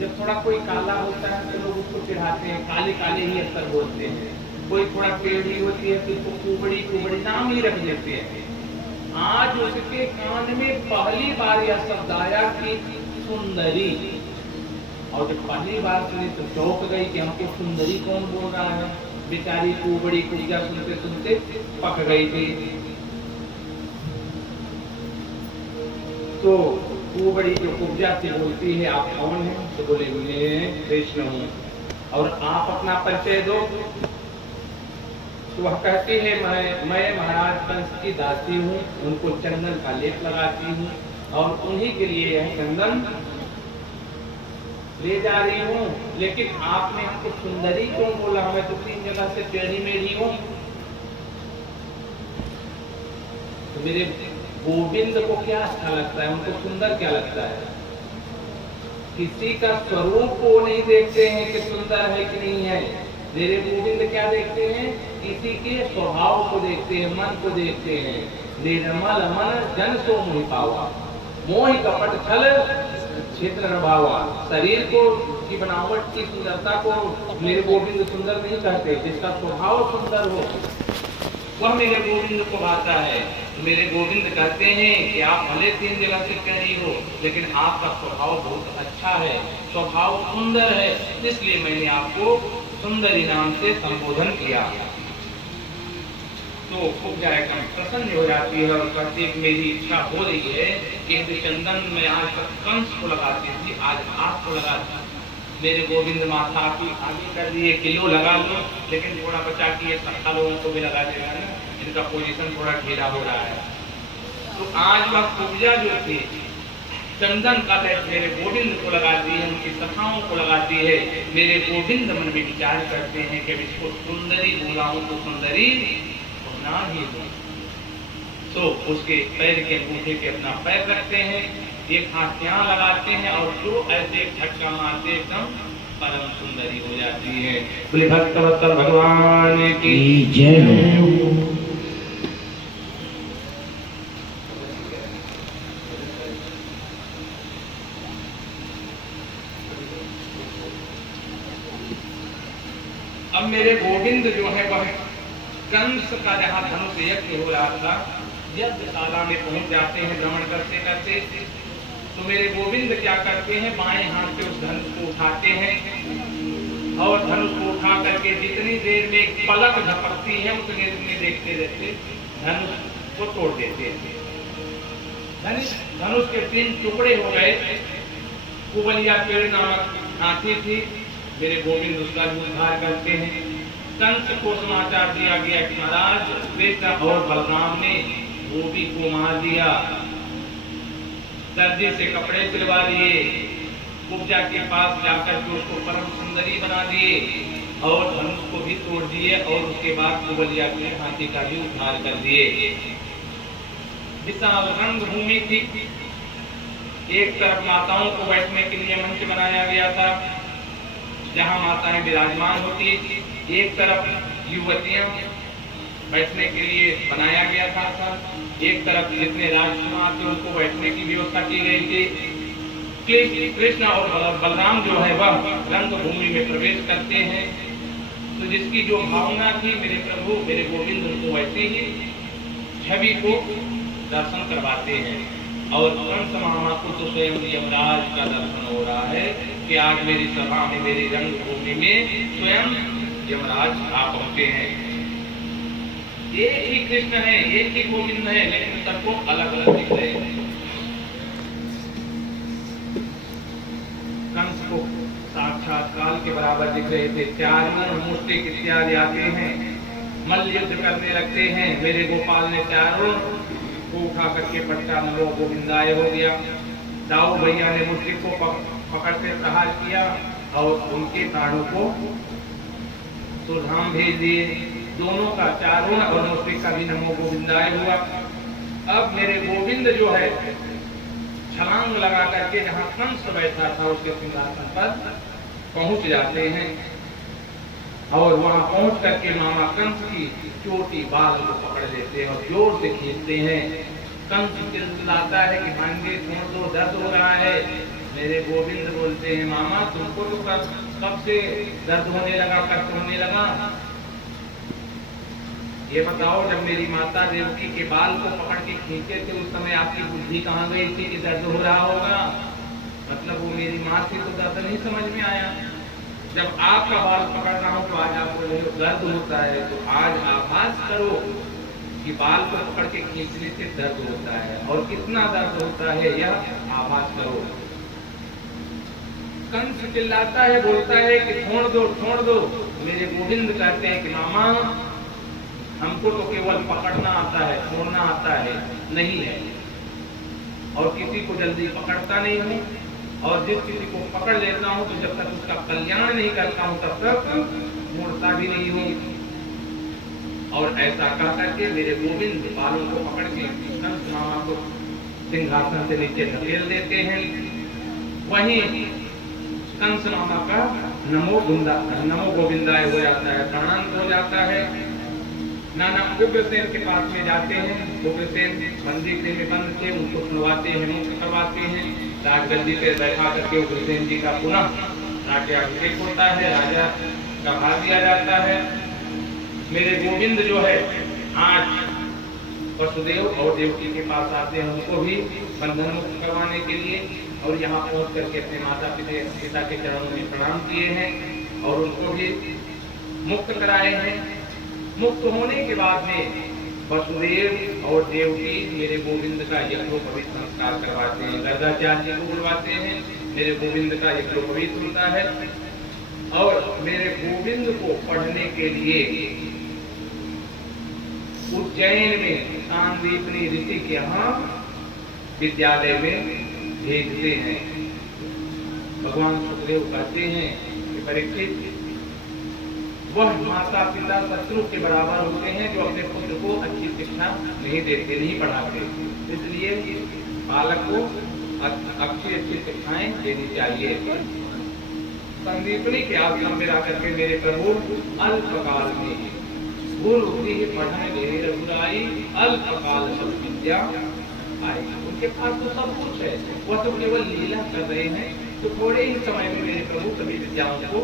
जब थोड़ा कोई काला होता है तो लोग उसको चिढ़ाते हैं, काले काले ही अक्सर बोलते हैं। कोई थोड़ा टेढ़ी होती है तो उसको कुबड़ी कुबड़ी नाम ही रख देते हैं। आज उसके कान में पहली बार यह शब्द आया कि सुंदरी, और जब पहली बार सुनी तो चौंक गई कि हमको सुंदरी कौन बोल रहा है। बेचारी कुबड़ी कुबिया सुनते सुनते पक गई थी। तो कुबड़ी जो कुब्जा से बोलती है, आप कौन हैं? तो बोले मैं कृष्ण हूँ। और आप अपना परिचय दो। तो वह कहती है मैं महाराज कंस की दासी हूँ, उनको चंदन का लेप लगाती हूँ और उन्हीं के लिए यह चंदन ले जा रही हूँ। लेकिन आपने हमको सुंदरी क्यों बोला? मैं तो 3 जगह से टेढ़ी मेढ़ी हूँ। तो मेरे गोविंद को क्या अच्छा लगता है, उनको सुंदर क्या लगता है? किसी का स्वरूप को नहीं देखते हैं कि सुंदर है कि नहीं है। मेरे गोविंद क्या देखते हैं? किसी के स्वभाव को देखते हैं, मन को देखते हैं। निर्मल मन जन सो मोहि पावा, मोहि कपट छल क्षेत्र न भावा। शरीर को की बनावट की सुंदरता को मेरे गोविंद सुंदर नहीं कहते। जिसका स्वभाव सुंदर हो वह मेरे गोविंद को भाता है। मेरे गोविंद कहते हैं कि आप भले 3 जगह से कहीं हो, लेकिन आपका स्वभाव बहुत अच्छा है, स्वभाव सुंदर है, इसलिए मैंने आपको सुंदरी नाम से संबोधन किया। तो कुब्जा एकदम प्रसन्न हो जाती है और कहती है मेरी इच्छा हो रही है कि चंदन में आज तक कंस को लगाती थी, आज आपको लगाती। मेरे गोविंद माथा की आगे कर दिए, किलो लगा लो, लेकिन थोड़ा बचा कि ये 7 लोगों को भी लगा देगा ना, इनका पोजीशन थोड़ा ढीला हो रहा है। तो आज वह कुब्जा जो थी चंदन का लेप मेरे गोविंद को लगाती है, उनकी सखाओं को लगाती है। मेरे गोविंद मन में विचार करते हैं कि इसको सुंदरी बोला हूं तो सुंदरी होना ही हो। तो उसके पैर के अंगूठे पे अपना पैर रखते हैं, एक हाथ यहाँ लगाते हैं और जो ऐसे झटका मारते एकदम परम सुंदरी हो जाती है। बोले भक्तवत्सल भगवान की जय। अब मेरे गोविंद जो है वह कंस का जहाँ धनुष यज्ञ हो रहा था, यज्ञशाला में पहुंच जाते हैं भ्रमण करते करते। तो मेरे गोविंद क्या करते हैं, बाएं हाथ से उस धनुष को उठाते हैं और धनुष को उठा करके जितनी देर में एक पलक झपकती है उतनी देर में देखते देखते धनुष को तोड़ देते हैं। धनुष के 3 टुकड़े हो गए। कुबलिया पेड़ नामक हाथी थी, मेरे गोविंद उसका भी उद्धार करते हैं। कंस को समाचार दिया गया कि महाराज कृष्ण और बलराम ने गोपी को मार दिया। दर्जी से कपड़े सिलवा दिए, कुब्जा के पास जाकर के उसको परम सुंदरी बना दिए और धनुष को भी तोड़ दिए और उसके बाद कुबलिया के हाथी का भी उद्धार कर दिए। विशाल रंगभूमि थी, एक तरफ माताओं को बैठने के लिए मंच बनाया गया था जहां माताएं विराजमान होती, एक तरफ युवतियां बैठने के लिए बनाया गया था, एक तरफ जितने राजकुमार थे उनको बैठने की व्यवस्था की गई थी। कृष्ण और बलराम जो है वह रंगभूमि में प्रवेश करते हैं। तो जिसकी जो भावना थी मेरे प्रभु मेरे गोविंद उनको वैसे ही छवि को दर्शन करवाते हैं। और कंस मामा को तो स्वयं यमराज का दर्शन हो रहा है कि आज मेरी सभा में मेरी रंगभूमि में स्वयं यमराज आ पहुंचे हैं। एक ही कृष्ण है, एक ही गोविंद है, लेकिन सबको अलग अलग दिख रहे हैं। कंस को साक्षात काल के बराबर दिख रहे थे। 4 मुष्टिक इत्यादि आते हैं, मल्ल युद्ध करने लगते हैं। मेरे गोपाल ने 4 को उठा करके पट्टा नलो गोविंदाय हो गया। दाऊ भैया ने मुष्टिक को पकड़ के प्रहार किया और उनके प्राणों को सुधाम भेज दिए। दोनों का 4 और मुष्टिक का भी नमो गोविंदाय हुआ। अब मेरे गोविंद जो है छलांग लगा करके जहां कंस बैठा था उसके सिंहासन पर पहुंच जाते हैं और वहां पहुंच करके मामा कंस की चोटी बाल को पकड़ लेते हैं और जोर से खींचते हैं। कंस चिल्लाता है कि भांगे छोड़ दो, दर्द हो रहा है, मेरे गोविंद बोलते हैं, मामा तुमको तो कब से दर्द होने लगा, कष्ट होने लगा? ये बताओ, जब मेरी माता देवकी के बाल को पकड़ के खींचे थे उस समय आपकी बुद्धि कहाँ गई थी कि दर्द हो रहा होगा? मतलब वो मेरी माँ थी तो दर्द नहीं समझ में आया। जब आपका बाल पकड़ रहा हूँ तो आज आपको दर्द होता है, तो आज आभास करो कि बाल को पकड़ के खींचने से दर्द होता है, और कितना दर्द होता है यह आभास करो। कंस चिल्लाता है, बोलता है कि छोड़ दो छोड़ दो। मेरे गोविंद कहते हैं कि मामा हमको तो केवल पकड़ना आता है, छोड़ना आता है नहीं है, और किसी को जल्दी पकड़ता नहीं हूँ, और जिस किसी को पकड़ लेता हूँ तो जब तक उसका कल्याण नहीं करता हूँ तब तक मोड़ता भी नहीं हूँ। और ऐसा कह करके मेरे गोविंद बालों को पकड़ के कंस मामा को सिंहासन से नीचे धकेल देते हैं। वहीं कंस मामा का नमो गोविंदाय हो जाता है, प्राणांत हो जाता है। नाना उग्रसेन के पास में जाते हैं, उग्रसेन बंदी गृह में बंद थे, उनको सुनवाते हैं, मुक्त करवाते हैं। राजगद्दी पे बैठा करके उग्रसेन जी का पुनः राज्याभिषेक होता है, राजा का भार दिया जाता है। मेरे गोविंद जो है आज वसुदेव और देवकी के पास आते हैं, उनको भी बंधन मुक्त करवाने के लिए, और यहाँ पहुंच करके अपने माता पिता के चरणों में प्रणाम किए हैं और उनको भी मुक्त कराए हैं। मुक्त होने के बाद में वसुदेव और देवकी मेरे गोविंद का यज्ञोपवीत संस्कार करवाते हैं, गर्गाचार्य जी को बुलवाते हैं। मेरे गोविंद का यज्ञोपवीत होता है, और मेरे गोविंद को पढ़ने के लिए उज्जैन में सांदीपनी ऋषि के यहाँ विद्यालय में भेजते हैं। भगवान सुखदेव कहते हैं कि परीक्षित, वह माता पिता शत्रु के बराबर होते हैं जो अपने पुत्र को अच्छी शिक्षा नहीं देते, नहीं पढ़ाते। इसलिए बालक को अच्छी अच्छी शिक्षाएं देनी चाहिए। संदीपनी के आश्रम में आकर के मेरे प्रभु अल्पकाल में गुरु पढ़ने दे रघुराई, अल्पकाल सब विद्या आई। उनके पास तो सब कुछ है, वह तो केवल लीला कर रहे हैं, तो थोड़े ही समय में मेरे प्रभु सभी विद्याओं को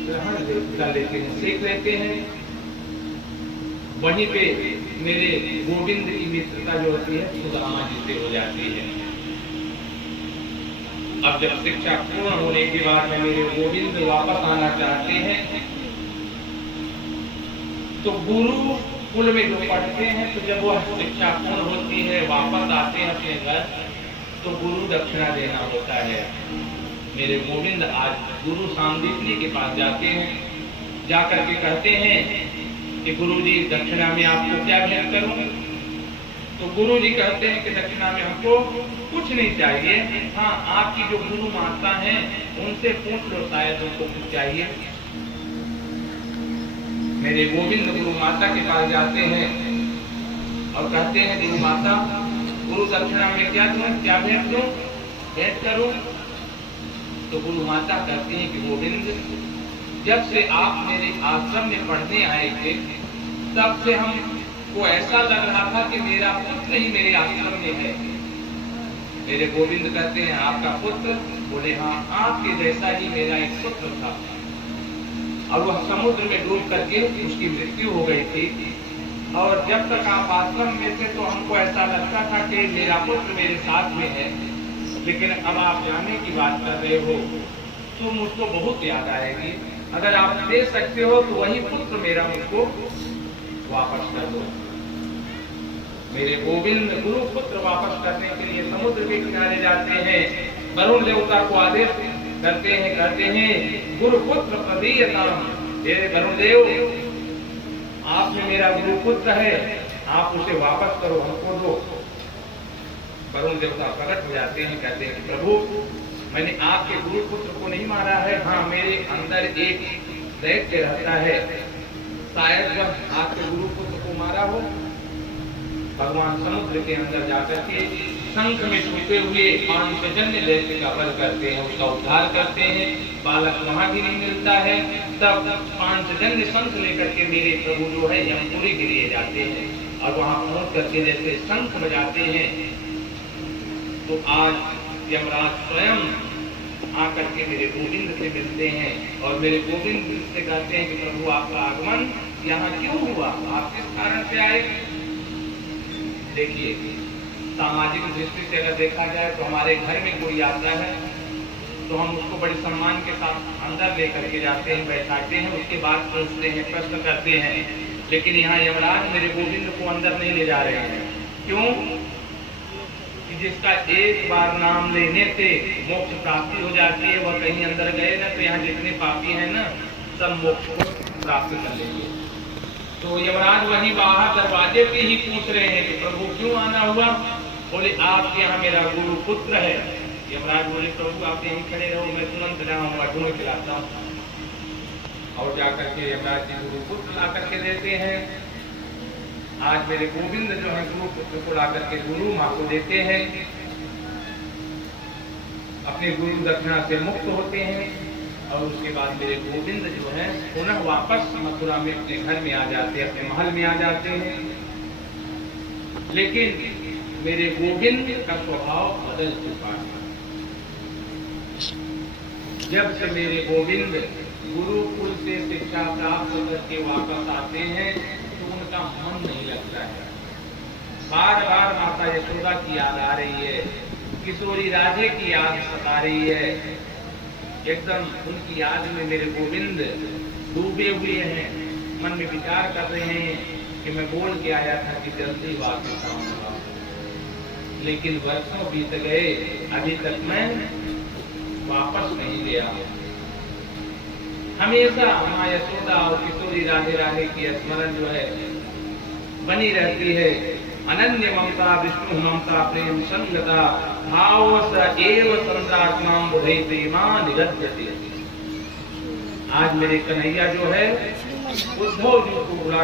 ग्रहण कर लेते हैं, सीख लेते हैं। वहीं पे मेरे गोविंद की मित्रता जो होती है सुदामा जी से हो जाती है। अब जब शिक्षा पूर्ण होने के बाद में मेरे गोविंद वापस आना चाहते हैं, तो गुरु कुल में जो पढ़ते हैं, तो जब वह शिक्षा पूर्ण होती है वापस आते हैं अपने घर, तो गुरु दक्षिणा देना होता है। मेरे गोविंद आज गुरु सांदीपनी के पास जाते हैं, जाकर के कहते हैं कि गुरु जी दक्षिणा में आपको क्या भेंट करूं? तो गुरु जी कहते हैं कि दक्षिणा में हमको कुछ नहीं चाहिए, हाँ आपकी जो गुरु माता हैं उनसे पूछ लो, शायद उनको कुछ चाहिए। मेरे गोविंद गुरु माता के पास जाते हैं और कहते हैं, गुरु माता, गुरु दक्षिणा में क्या दूं, क्या भेंट दूं, भेंट करूं? तो गुरु माता कहती हैं कि गोविंद, जब से आप मेरे आश्रम में पढ़ने आए थे, तब से हमको ऐसा लग रहा था कि मेरा पुत्र ही मेरे आश्रम में है। मेरे गोविंद कहते हैं, आपका पुत्र? बोले हाँ, आपके जैसा ही मेरा एक पुत्र था, और वह समुद्र में डूब करके उसकी मृत्यु हो गई थी। और जब तक आप आश्रम में थे तो हमको ऐसा लगता था कि मेरा पुत्र मेरे साथ में है, लेकिन अब आप जाने की बात कर रहे हो तो मुझको बहुत याद आएगी। अगर आप दे सकते हो तो वही पुत्र मेरा मुझको वापस कर दो। मेरे गोविंद गुरु पुत्र वापस करने के लिए समुद्र के किनारे जाते हैं, वरुण देवता को आदेश करते हैं गुरु पुत्र प्रदीयताम, हे वरुण देव, आप में मेरा गुरु पुत्र है, आप उसे वापस करो, हमको दो। वरुण देवता प्रकट हो जाते हैं, कहते हैं कि प्रभु, मैंने आपके गुरु पुत्र को नहीं मारा है, हाँ मेरे अंदर एक दैत्य रहता है, शायद वह आपके गुरु पुत्र को मारा हो। भगवान समुद्र के अंदर जाकर के शंख में छुपे हुए पांचजन्य दैत्य का वध करते हैं, उसका उद्धार करते हैं। बालक वहां भी नहीं मिलता है, तब पांचजन्य शंख लेकर के मेरे प्रभु जो है यमपुरी के लिए जाते हैं, और वहां पहुंच करके जैसे शंख बजाते हैं, तो आज यमराज स्वयं आकर के मेरे गोविंद से मिलते हैं और मेरे गोविंद से कहते हैं कि प्रभु आपका आगमन यहाँ क्यों हुआ, आप किस कारण से आए। देखिए, सामाजिक दृष्टि से अगर देखा जाए तो हमारे घर में कोई आता है तो हम उसको बड़े सम्मान के साथ अंदर लेकर के जाते हैं, बैठाते हैं, उसके बाद पूछते हैं, प्रश्न करते हैं। लेकिन यहाँ यमराज मेरे गोविंद को अंदर नहीं ले जा रहे हैं। क्यों? कि जिसका एक बार नाम लेने से मोक्ष प्राप्ति हो जाती है, वह कहीं अंदर गए ना तो यहाँ जितने पापी हैं ना सब मोक्ष को प्राप्त कर लेंगे। तो यमराज वहीं बाहर दरवाजे पे ही पूछ रहे हैं कि प्रभु क्यों आना हुआ। बोले आपके यहाँ मेरा गुरु पुत्र है। यमराज बोले प्रभु आप यहीं खड़े रहो, मैं तुरंत जाऊंगा, ढूंढ के लाता हूँ। और जाकर के यमराज जी गुरु पुत्र ला करके देते हैं। आज मेरे गोविंद जो है गुरु पुत्र को ला करके गुरु माँ को देते हैं, अपने गुरु दक्षिणा से मुक्त होते हैं और उसके बाद मेरे गोविंद जो है पुनः वापस मथुरा में अपने घर में आ जाते हैं, अपने महल में आ जाते हैं। लेकिन मेरे गोविंद का स्वभाव बदल चुका है। जब से मेरे गोविंद गुरुकुल से शिक्षा प्राप्त करके वापस आते हैं तो उनका मन नहीं लगता है। बार बार माता यशोदा की याद आ रही है, किशोरी राधे की याद सता रही है। एकदम उनकी याद में मेरे गोविंद डूबे हुए हैं, मन में विचार कर रहे हैं कि मैं बोल के आया था कि जल्दी वापस आऊंगा, लेकिन वर्षों बीत गए, अभी तक मैं वापस नहीं गया। हमेशा माँ यशोदा और किशोरी राधे राधे की स्मरण जो है बनी रहती है। अनन्य ममता विष्णु ममता प्रेम संगता भावस एव संद्रात्मा बुधे प्रेमा निगद्यते। आज मेरे कन्हैया जो है उद्धव जी को बुला